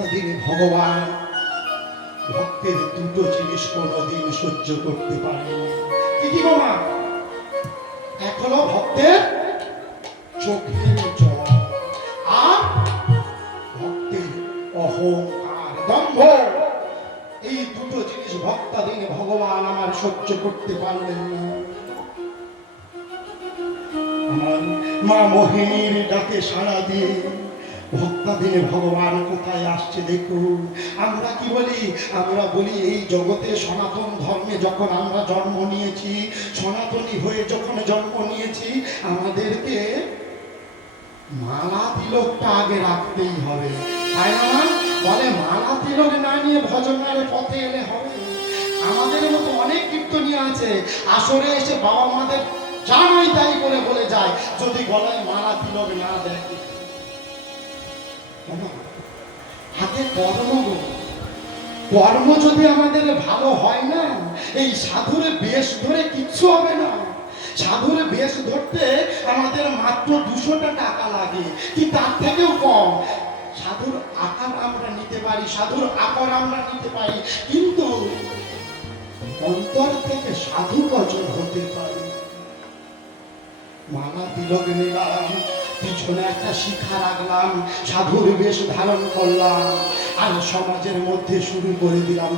ভক্তাদিন ভগবান। ভক্তের দুটো জিনিস কোনোদিন সহ্য করতে পারে কি কি বাবা এক হলো ভক্তের চোখের জল আর ভক্তের অহংকার, দম্ভ। এই দুটো জিনিস ভক্তাদিন ভগবান আমার সহ্য করতে পারলেন না। মা মোহিনীর ডাকে সাড়া দিয়ে ভক্তাদিন ভগবান কোথায় আসছে দেখুন। আমরা কি বলি? আমরা বলি এই জগতে সনাতন ধর্মে যখন আমরা জন্ম নিয়েছি, সনাতনী হয়ে যখন জন্ম নিয়েছি, আমাদেরকে মালা তিলকটা আগে রাখতেই হবে। তাই না? বলে মালা তিলক না নিয়ে ভজনের পথে এলে হবে আমাদের মতো অনেক কীর্তনীয় আছে, আসরে এসে বাবা মাদের জানাই তাই করে বলে যায়। যদি গলায় মালা তিলক না দেয় হাতে কর্ম কর্ম যদি আমাদের ভালো হয় না, এই সাধুরে বেশ ধরে কিচ্ছু হবে না। সাধুরে বেশ ধরতে আমাদের মাত্র দুশোটা টাকা লাগে, কি তার থেকেও কম? সাধুর আকার আমরা নিতে পারি, সাধুর আকার আমরা নিতে পারি, কিন্তু অন্তর থেকে সাধু বচন হতে পারে। নিলাম পিছনে একটা শিখা রাখলাম, সাধুর বেশ ধারণ করলাম, আর সমাজের মধ্যে শুরু করে দিলাম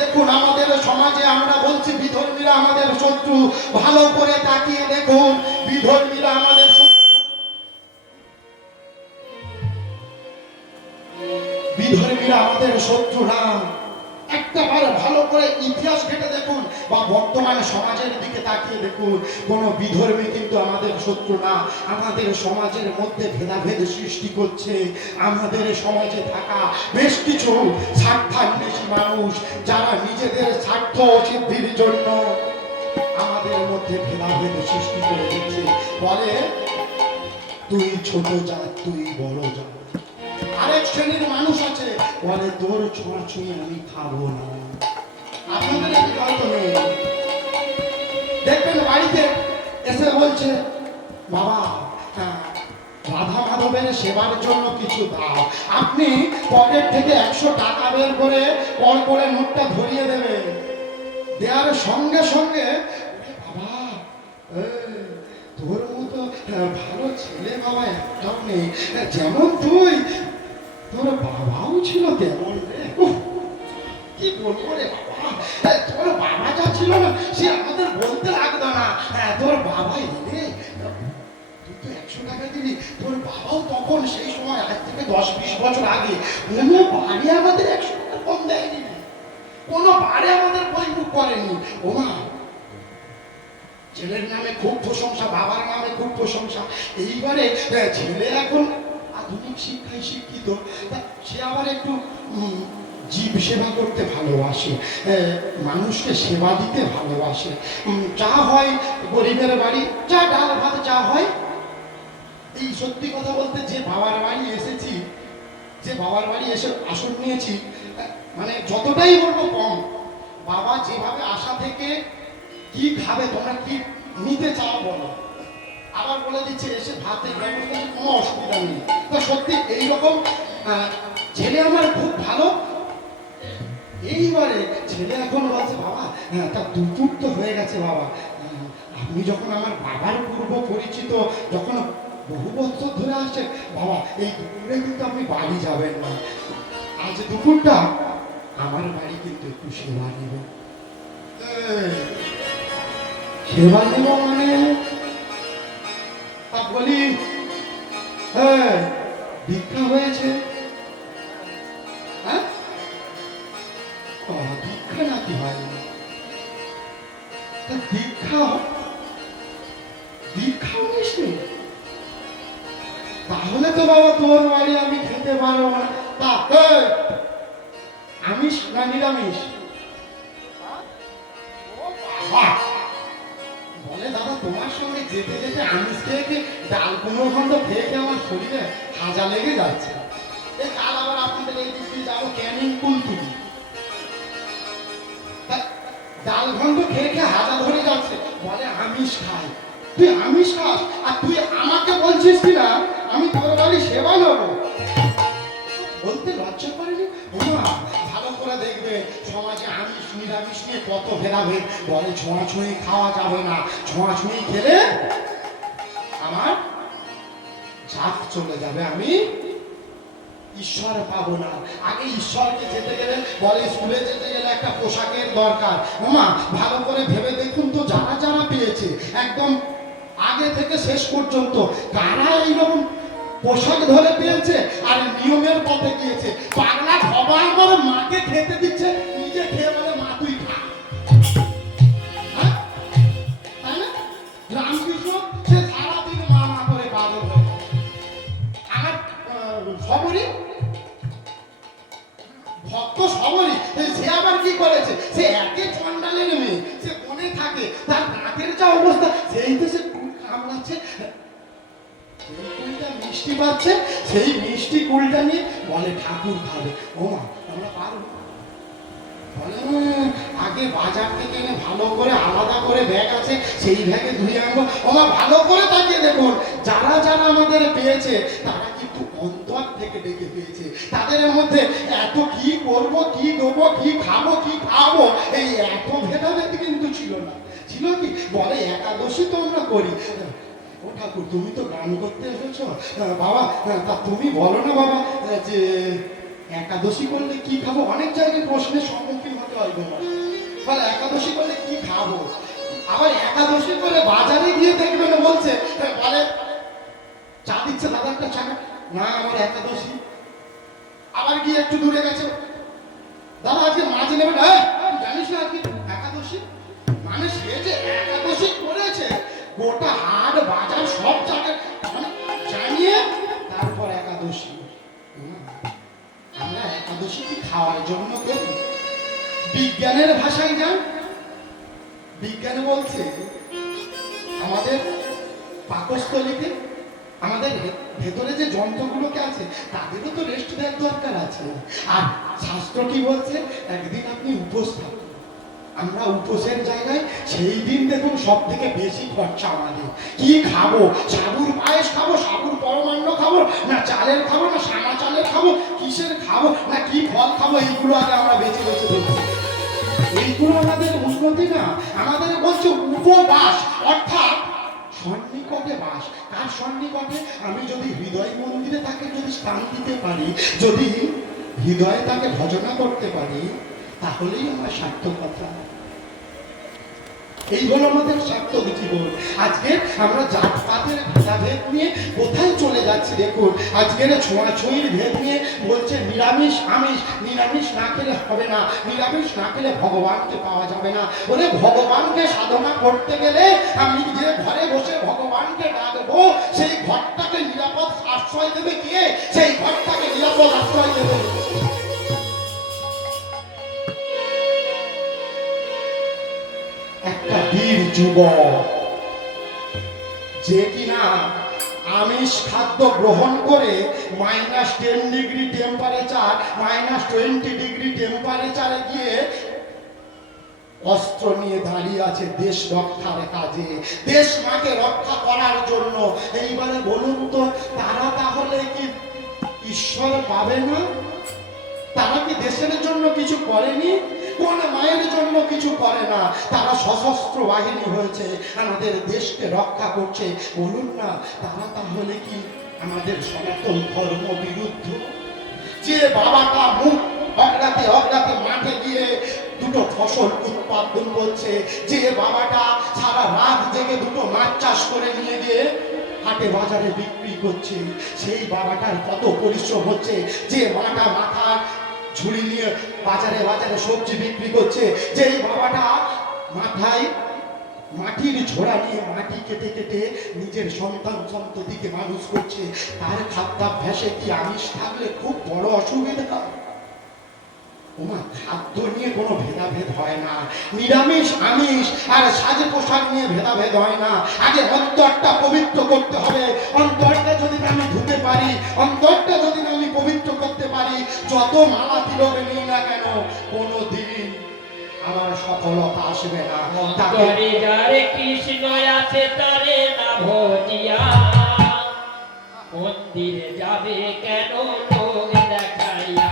দেখুন, আমাদের সমাজে আমরা বলছি, বিধর্মীরা আমাদের শত্রু, ভালো করে তাকিয়ে দেখুন, বিধর্মীরা আমাদের বিধর্মীরা আমাদের শত্রু না। একটা বার ভালো করে ইতিহাস ঘেটে দেখুন বা বর্তমান সমাজের দিকে তাকিয়ে দেখুন। কোনো বিধর্মী কিন্তু আমাদের শত্রু না। আমাদের সমাজের মধ্যে ভেদাভেদ সৃষ্টি করছে। আমাদের সমাজে থাকা বেশ কিছু স্বার্থান্বেষী মানুষ, যারা নিজেদের স্বার্থ সিদ্ধির জন্য আমাদের মধ্যে ভেদাভেদ সৃষ্টি করে দিচ্ছে। বলে, তুই ছোট জাত, তুই বড় জাত। আরেক শ্রেণির মানুষ আছে বলে, তোর ছোঁয়া ছুঁয়ে আমি খাব না। আপনাদের কি হয়তো নেই। দেখবেন বাড়িতে এসে বলছে, বাবা রাধা মাধবের সেবার জন্য কিছু দাও। আপনি পকেট থেকে একশো টাকা বের করে পর করে নোটটা ধরিয়ে দেবেন। দেওয়ার সঙ্গে সঙ্গে বাবা তোর মতো ভালো ছেলে বাবা একটাও নেই। যেমন তুই তোর বাবাও ছিল তেমন কি বলব রে বাবা? তোর বাবা যা ছিল না, সে আমাদের বলতে লাগতো না। তোর বাবাই রে তুই তো একশো টাকা দিবি তোর বাবাও তখন সেই সময় আজ থেকে দশ বিশ বছর আগে কোনো বাড়ি আমাদের একশো টাকা কম দেয়নি। কোনো বাড়ি আমাদের বইমুখ করেনি। ও মা ছেলের নামে খুব প্রশংসা, বাবার নামে খুব প্রশংসা। এইবারে ছেলে এখন আধুনিক শিক্ষায় শিক্ষিত সে আবার একটু জীব সেবা করতে ভালোবাসে মানুষকে সেবা দিতে ভালোবাসে। যা হয় গরিবের বাড়ি যা ডাল, ভাত যা হয়। এই সত্যি কথা বলতে যে বাবার বাড়ি এসেছি, যে বাবার বাড়ি এসে আসন নিয়েছি মানে যতটাই বলব কম। বাবা যেভাবে আশা থেকে কি খাবে, তোমরা কি নিতে চাও বলো। আবার বলে দিচ্ছে এসে আছে, কোনো অসুবিধা নেই। তো সত্যি এইরকম ছেলে আমার খুব ভালো। এইবারে ছেলে এখন বলছে বাবা হ্যাঁ তা দুপুর তো হয়ে গেছে বাবা। আপনি যখন আমার বাবার পূর্ব পরিচিত যখন বহু বছর ধরে আসছেন বাবা এই দুপুরে কিন্তু আপনি বাড়ি যাবেন না। আজ দুপুরটা আমার বাড়ি কিন্তু একটু সেবা এই, সেবা নেব মানে তা বলি হ্যাঁ দীক্ষা হয়েছে। হ্যাঁ? ও, দীক্ষা নাকি হয়নি তা দীক্ষা দীক্ষা নিসনি তাহলে তো বাবা তোর বাড়ি আমি খেতে পারব না। তা আমিষ না নিরামিষ? বাবা যেতে যেতে আমিষ খেয়ে কি ডাল কুমড়ো খন্ড খেয়ে খেয়ে আমার শরীরে হাজা লেগে যাচ্ছে কাল আবার আপনাদের এই দিক দিয়ে যাব ক্যানিং কুলতুলি ডাল ঘন্ট খেয়ে খেয়ে হাজা ধরে যাচ্ছে বলে আমিষ খাই তুই আমিষ খাস আর তুই আমাকে বলছিস কিনা আমি তোর বাড়ি সেবা নেব। নিয়ে কত ভেদাভেদ? বলে ছোঁয়াছুঁয়ি খাওয়া যাবে না। ছোঁয়াছুঁয়ি খেলে আমার ঝাঁক চলে যাবে। আমি ঈশ্বর পাবো না। আগে ঈশ্বরকে যেতে গেলে, বলে, স্কুলে যেতে গেলে একটা পোশাকের দরকার। ওমা, ভালো করে ভেবে দেখুন তো, যারা যারা পেয়েছে, একদম আগে থেকে শেষ পর্যন্ত, কারা এইরকম পোশাক ধরে পেয়েছে আর নিয়মের পথে গিয়েছে? পাগলা সবাই করে মাকে খেতে দিচ্ছে, নিজে খেয়ে বলে ভক্ত সবরই সে আবার কি করেছে? সে একে চন্ডালের মেয়ে সে মনে থাকে, তার নাকের যা অবস্থা, সেই তো সে কামড়াচ্ছে। মিষ্টি পাচ্ছে, সেই মিষ্টি কুলটা নিয়ে বলে, ঠাকুর খাবে ও মা আমরা পারব আগে বাজার থেকে এনে ভালো করে আলাদা করে ব্যাগ আছে, সেই ব্যাগে ধুয়ে আনব ওমা, ভালো করে তাকিয়ে দেখুন, যারা যারা আমাদের পেয়েছে, তারা থেকে ডেকে পেয়েছে তাদের মধ্যে এত কি করব, কি দেবো, কি খাব কি খাব, এই এত ভেদাভেদ কিন্তু ছিল না। ছিল কি? বলে, একাদশী তো আমরা করি। ও ঠাকুর, তুমি তো গান করতে এসেছ। বাবা, তা তুমি বলো না বাবা, যে একাদশী করলে কি খাব? অনেক জায়গায় প্রশ্নের সম্মুখীন হতে হয় তোমার একাদশী করলে কি খাব? আবার একাদশী করে বাজারে গিয়ে দেখবেন বলছে, বলে চা দিচ্ছে দাদা একটা চা। না আমার একাদশী আবার গিয়ে একটু দূরে গেছে। দাদা আজকে মাছ এই, তুই জানিস না আজকে একাদশী? মানে সে যে একাদশী করেছে গোটা হাট বাজার সব জায়গায় মানে জানিয়ে তারপর একাদশী। আমরা একাদশী কি খাওয়ার জন্য করি বিজ্ঞানের ভাষায় যান বিজ্ঞান বলছে আমাদের পাকস্থলীতে আমাদের ভেতরে যে যন্ত্রগুলোকে আছে, তাদেরও তো রেস্ট দেওয়ার দরকার আছে। আর শাস্ত্র কি বলছে? একদিন আপনি উপোস আমরা উপোসের জায়গায় সেই দিন দেখুন সব থেকে বেশি খরচা আমাদের। কি খাব? সাবুর পায়েস খাব? সাবুর পরমান্ন খাব? না চালের খাব? না সানা চালের খাব? কিসের খাব? না কি ফল খাব? এইগুলো আগে আমরা বেছে বেছে দেখব। এইগুলো আমাদের উন্নতি না, আমাদের বলছে উপবাস, অর্থাৎ সন্নিকটে বাস। তার সন্নিকটে? আমি যদি হৃদয় মন্দিরে তাকে যদি স্থান দিতে পারি, যদি হৃদয়ে তাকে ভজনা করতে পারি, তাহলেই আমার সার্থকতা এই হলো আমাদের সার্থক জীবন আজকে আমরা জাতপাতের ভেদাভেদ নিয়ে কোথায় চলে যাচ্ছি দেখুন। আজকের ছোঁয়াছুঁয়ির ভেদ নিয়ে বলছে, নিরামিষ, আমিষ। নিরামিষ না খেলে হবে না। নিরামিষ না খেলে ভগবানকে পাওয়া যাবে না। বলে ভগবানকে সাধনা করতে গেলে আমি যে ঘরে বসে ভগবানকে ডাকবো। সেই ঘরটাকে নিরাপদ আশ্রয় দেবে কে? সেই ঘরটাকে নিরাপদ আশ্রয় দেবে যুবক। যে কিনা আমিষ খাদ্য গ্রহণ করে minus ten degree temperature minus twenty degree টেম্পারেচারে গিয়ে অস্ত্র নিয়ে দাঁড়িয়ে আছে দেশ রক্ষার কাজে। দেশ মাকে রক্ষা করার জন্য। এইবারে বলুন তো, তারা তাহলে কি ঈশ্বর পাবে না? তারা কি দেশের জন্য কিছু করেনি? জন্য কিছু করে না। তারা সশস্ত্র বাহিনী হয়েছে, আমাদের দেশকে রক্ষা করছে। বলুন না, তারা তাহলে কি আমাদের সনাতন ধর্ম বিরুদ্ধ? যে বাবাটা মুখ অগ্রাতে অগ্রাতে মাঠে গিয়ে দুটো ফসল উৎপাদন করছে, যে বাবাটা সারা রাত জেগে দুটো মাছ চাষ করে নিয়ে গিয়ে হাটে বাজারে বিক্রি করছে, সেই বাবাটার কত পরিশ্রম হচ্ছে, যে মাটা মাথা ঝুড়ি নিয়ে বাজারে বাজারে সবজি বিক্রি করছে। যেই বাবাটা মাথায় মাটির ঝোড়া নিয়ে মাটি কেটে কেটে নিজের সন্তান সন্ততিকে মানুষ করছে, তার খাদ্যাভ্যাসে কি আমিষ থাকলে খুব বড় অসুবিধা? ওমা, খাদ্য নিয়ে কোনো ভেদাভেদ হয় না। নিরামিষ, আমিষ আর সাজে পোশাক নিয়ে ভেদাভেদ হয় না। আগে অন্তরটা পবিত্র করতে হবে। অন্তরটা যদি আমি ধুতে পারি, অন্তরটা যদি আমি পবিত্র করতে পারি, যত মালা তিলক নিই না কেন কোনো দিন আমার সফলতা আসবে না। মন্দিরে যাবে কেন দেখাইয়া